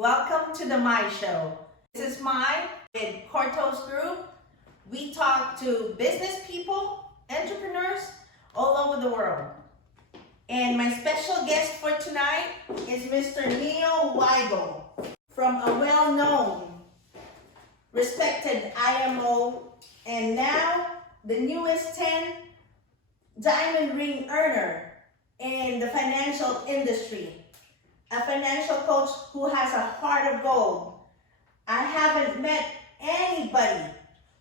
Welcome to the MAI show. This is MAI with Korthos Group. We talk to business people, entrepreneurs all over the world. And my special guest for tonight is Mr. Neil Weigel from a well-known, respected IMO, and now the newest 10 diamond ring earner in the financial industry. A financial coach who has a heart of gold. I haven't met anybody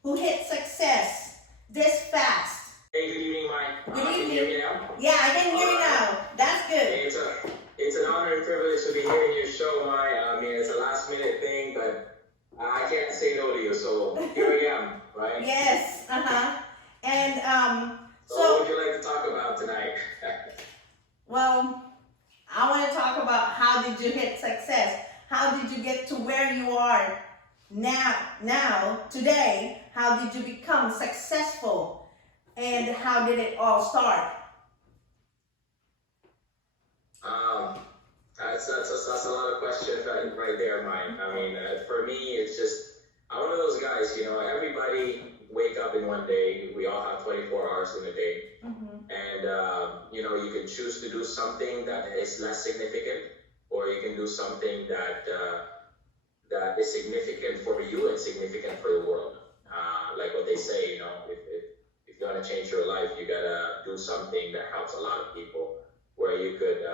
who hit success this fast. Hey, good evening, Mike. Good evening. Can you hear me now? Yeah, I can hear you now. That's good. Hey, it's an honor and privilege to be here in your show, Mike. I mean, it's a last minute thing, but I can't say no to you, so here I am, right? Yes, And So what would you like to talk about tonight? well, I want to talk about how did you hit success? How did you get to where you are now, today? How did you become successful? And how did it all start? That's a lot of questions right there, Mike. I mean, for me, it's just, I'm one of those guys, everybody wake up in one day. We all have 24 hours in a day. And, you can choose to do something that is less significant, or you can do something that is significant for you and significant for the world. Like what they say, if you want to change your life, you got to do something that helps a lot of people, where you could,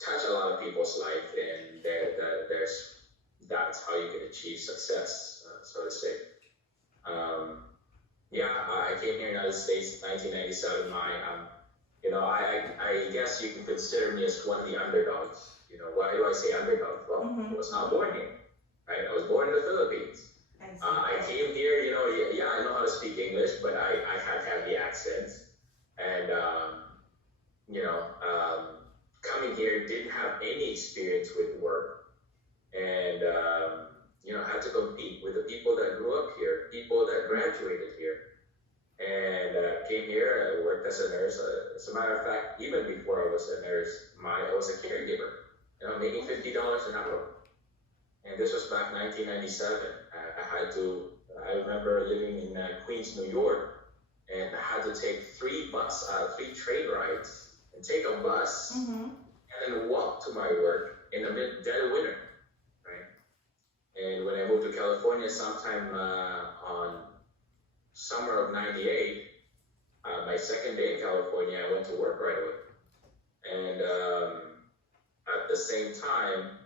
touch a lot of people's life, and that's how you can achieve success, so to say. I came here in the United States in 1997. I guess you can consider me as one of the underdogs. Why do I say underdog? Well, I was not born here, right? I was born in the Philippines. I came here, I know how to speak English, but I had the accent. And, coming here, didn't have any experience with work. And, had to compete with the people that grew up here, people that graduated here. And came here, I worked as a nurse. As a matter of fact, even before I was a nurse, I was a caregiver, making $50 an hour. And this was back 1997. I remember living in Queens, New York, and I had to take three train rides, and take a bus, and then walk to my work in the dead of winter, right? And when I moved to California sometime on summer of 98, my second day in California, I went to work right away. And at the same time,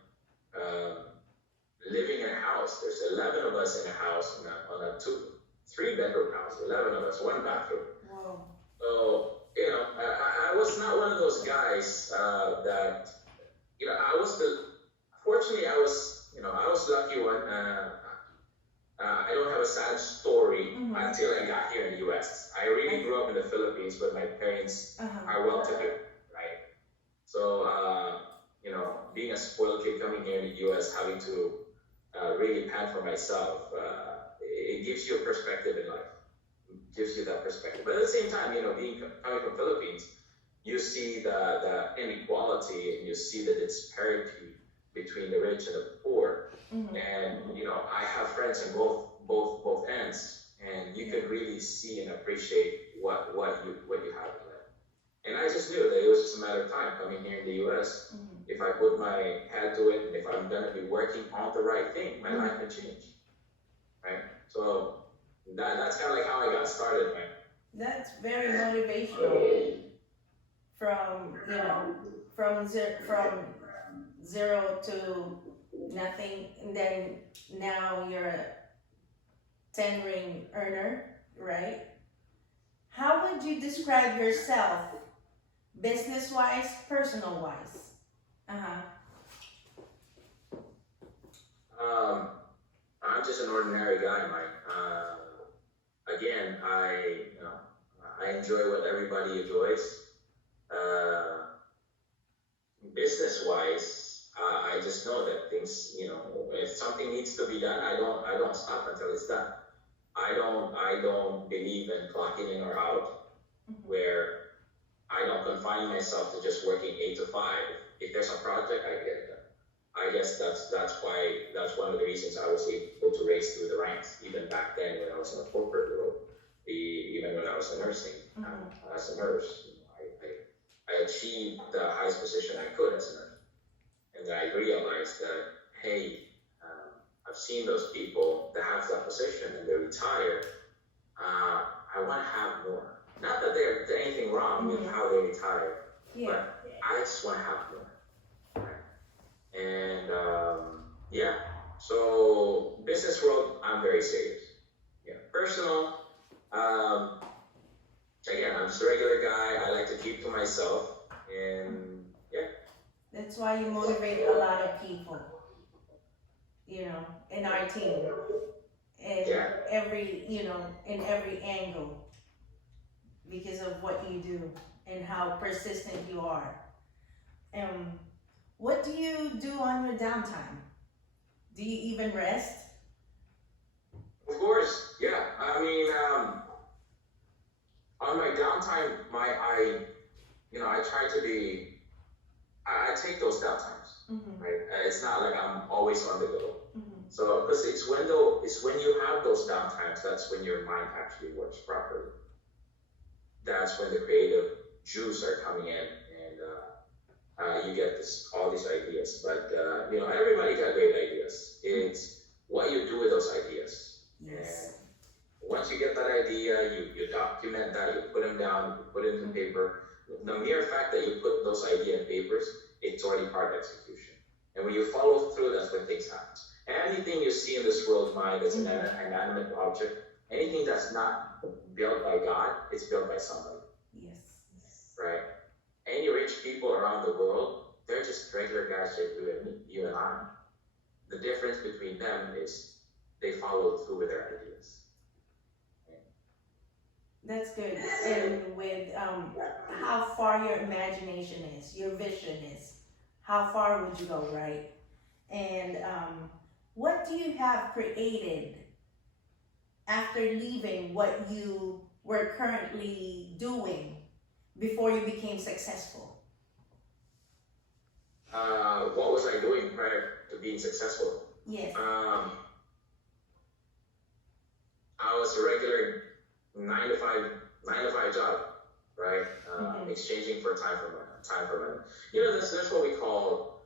living in a house, there's 11 of us in a house, on a 3-bedroom house, 11 of us, 1 bathroom. Wow. So, I was not one of those guys that, fortunately I was lucky one. I don't have a sad story until I got here in the U.S. I really grew up in the Philippines, but my parents are well-to-do, right? So, being a spoiled kid coming here in the U.S., having to really pant for myself, it gives you a perspective in life. It gives you that perspective. But at the same time, coming from Philippines, you see the inequality, and you see the disparity between the rich and the poor. And I have friends on both ends, and you can really see and appreciate what you have in life. And I just knew that it was just a matter of time coming here in the U.S. If I put my head to it, and if I'm gonna be working on the right thing, my life can change, right? So that's kind of like how I got started, man. That's very motivational. From zero to nothing, and then now you're a 10-ring earner, right? How would you describe yourself, business-wise, personal-wise? I'm just an ordinary guy, Mike. Again, I enjoy what everybody enjoys. Business-wise, I just know that things, if something needs to be done, I don't stop until it's done. I don't believe in clocking in or out, where I don't confine myself to just working 8 to 5. there's a project, I get it done. I guess that's one of the reasons I was able to raise through the ranks, even back then when I was in the corporate world, even when I was in nursing, as a nurse, I achieved the highest position I could as a nurse. And then I realized that, hey, I've seen those people that have that position and they retire. I want to have more. Not that there's anything wrong with how they retire, but I just want to have more. Right? And so business world, I'm very serious. Yeah, personal. Again, I'm just a regular guy. I like to keep to myself, and yeah. That's why you motivate a lot of people, in our team, in every angle, because of what you do and how persistent you are. What do you do on your downtime? Do you even rest? Of course, yeah. I mean, on my downtime, I try to be. I take those downtimes, right? It's not like I'm always on the go. So, because it's when you have those downtimes, that's when your mind actually works properly. That's when the creative juice are coming in, and you get all these ideas. But everybody got great ideas. It's what you do with those ideas. Yes. And once you get that idea, you document that, you put them down, you put it into paper. The mere fact that you put those ideas in papers, it's already part of execution. And when you follow through, that's when things happen. Anything you see in this world, mind, that's an inanimate object, anything that's not built by God, it's built by somebody. Yes. Right? Any rich people around the world, they're just regular guys like you and I. The difference between them is they follow through with their ideas. That's good. And with how far your imagination is, your vision is, how far would you go, right? And what do you have created after leaving what you were currently doing before you became successful? What was I doing prior to being successful? Yes. I was a regular 9 to 5 job, right? Exchanging for time for money. That's what we call.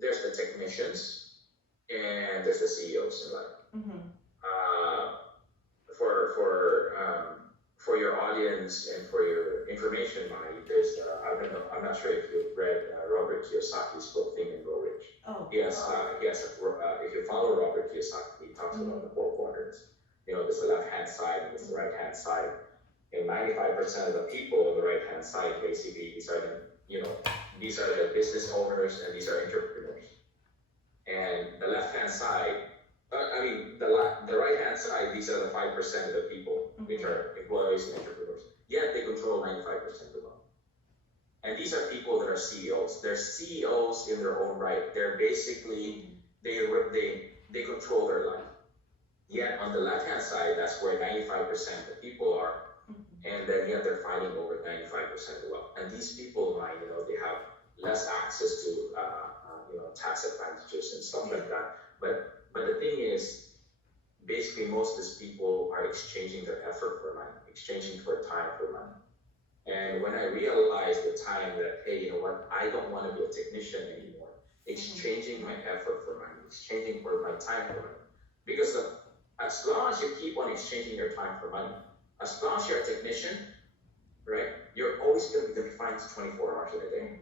There's the technicians and there's the CEOs in life. For your audience and for your information, there's I'm not sure if you've read Robert Kiyosaki's book Think and Grow Rich. Oh. Yes. If you follow Robert Kiyosaki, he talks about the 4 quadrants. There's the left-hand side and there's the right-hand side. And 95% of the people on the right-hand side, basically, these are the business owners and these are entrepreneurs. And the left-hand side, the right-hand side, these are the 5% of the people, which are employees and entrepreneurs. Yet they control 95% of the wealth. And these are people that are CEOs. They're CEOs in their own right. They're basically, they control their life. Yet on the left-hand side, that's where 95% of the people are. And then yet they're fighting over 95% of the wealth. And these people, they have less access to, tax advantages and stuff like that. But the thing is, basically most of these people are exchanging their effort for money, exchanging for time for money. And when I realized the time that, hey, you know what, I don't want to be a technician anymore, exchanging my effort for money, exchanging for my time for money. Because as long as you keep on exchanging your time for money, as long as you're a technician, right, you're always going to be confined to 24 hours in a day.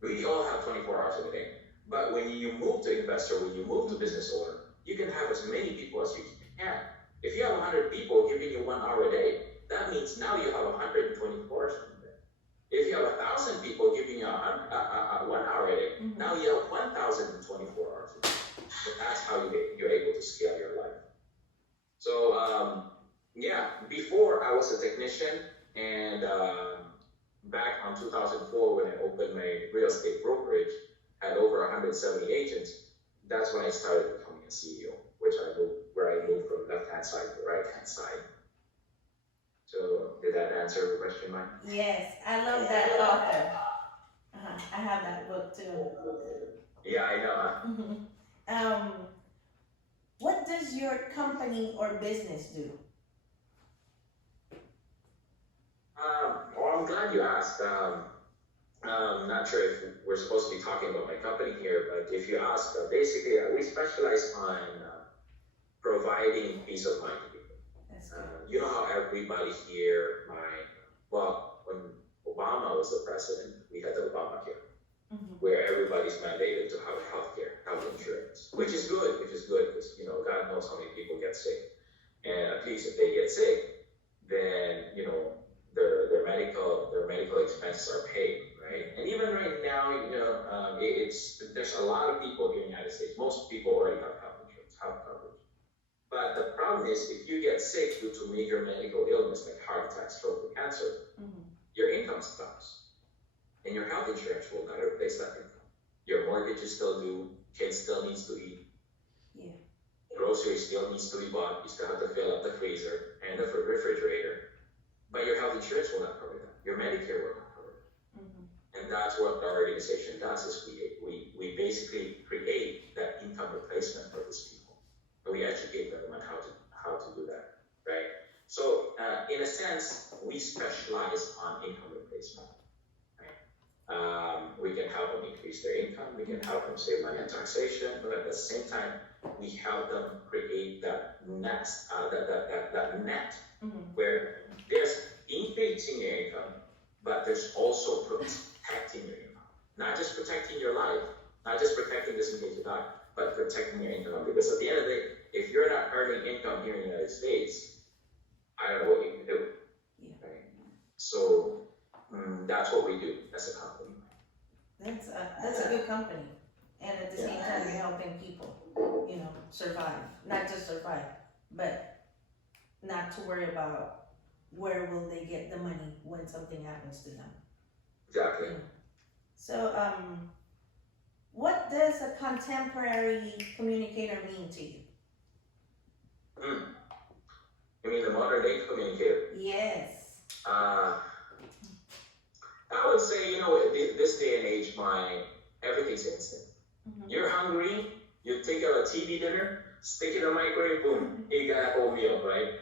We all have 24 hours in a day. But when you move to investor, when you move to business owner, you can have as many people as you can. If you have 100 people giving you 1 hour a day, that means now you have 124 hours in a day. If you have 1,000 people giving you 1 hour a day, now you have 1,024 hours a day. So that's how you're able to scale your life. So, before I was a technician, and back on 2004 when I opened my real estate brokerage, had over 170 agents. That's when I started becoming a CEO, where I moved from left-hand side to right-hand side. So did that answer the question, Mike? Yes, I love that author. have that book too. Yeah, I know. What does your company or business do? Well, I'm glad you asked. Not sure if we're supposed to be talking about my company here, but if you ask, basically, we specialize on providing peace of mind to people. That's good. You know how everybody here, when Obama was the president, we had the Obamacare, where everybody's mandated to have health insurance, which is good, because, God knows how many people get sick. And at least if they get sick, then, their medical expenses are paid, right? And even right now, there's a lot of people here in the United States. Most people already have health coverage. But the problem is, if you get sick due to major medical illness like heart attack, stroke, or cancer, your income stops, and your health insurance will not replace that income. Your mortgage is still due, kids still needs to eat, groceries still needs to be bought, you still have to fill up the freezer and the refrigerator, but your health insurance will not cover that. Your Medicare will not cover that. And that's what our organization does, is we basically create that income replacement for these people. And we educate them on how to do that, right? So in a sense, we specialize on income replacement. Right? We can help them increase their income, we can help them save money on taxation, but at the same time, we help them create that net, where there's increasing your income, but there's also protecting your income. Not just protecting your life, not just protecting this in case you die, but protecting your income. Because at the end of the day, if you're not earning income here in the United States, I don't know what you can do. Right? So that's what we do as a company. That's a good company, and at the same time, you're helping people, survive. Not just survive, but not to worry about where will they get the money when something happens to them. Exactly. So, what does a contemporary communicator mean to you? You mean the modern day communicator? Yes. I would say, this day and age, everything's instant. You're hungry, you take out a TV dinner, stick it in the microwave, boom, you got a whole meal, right?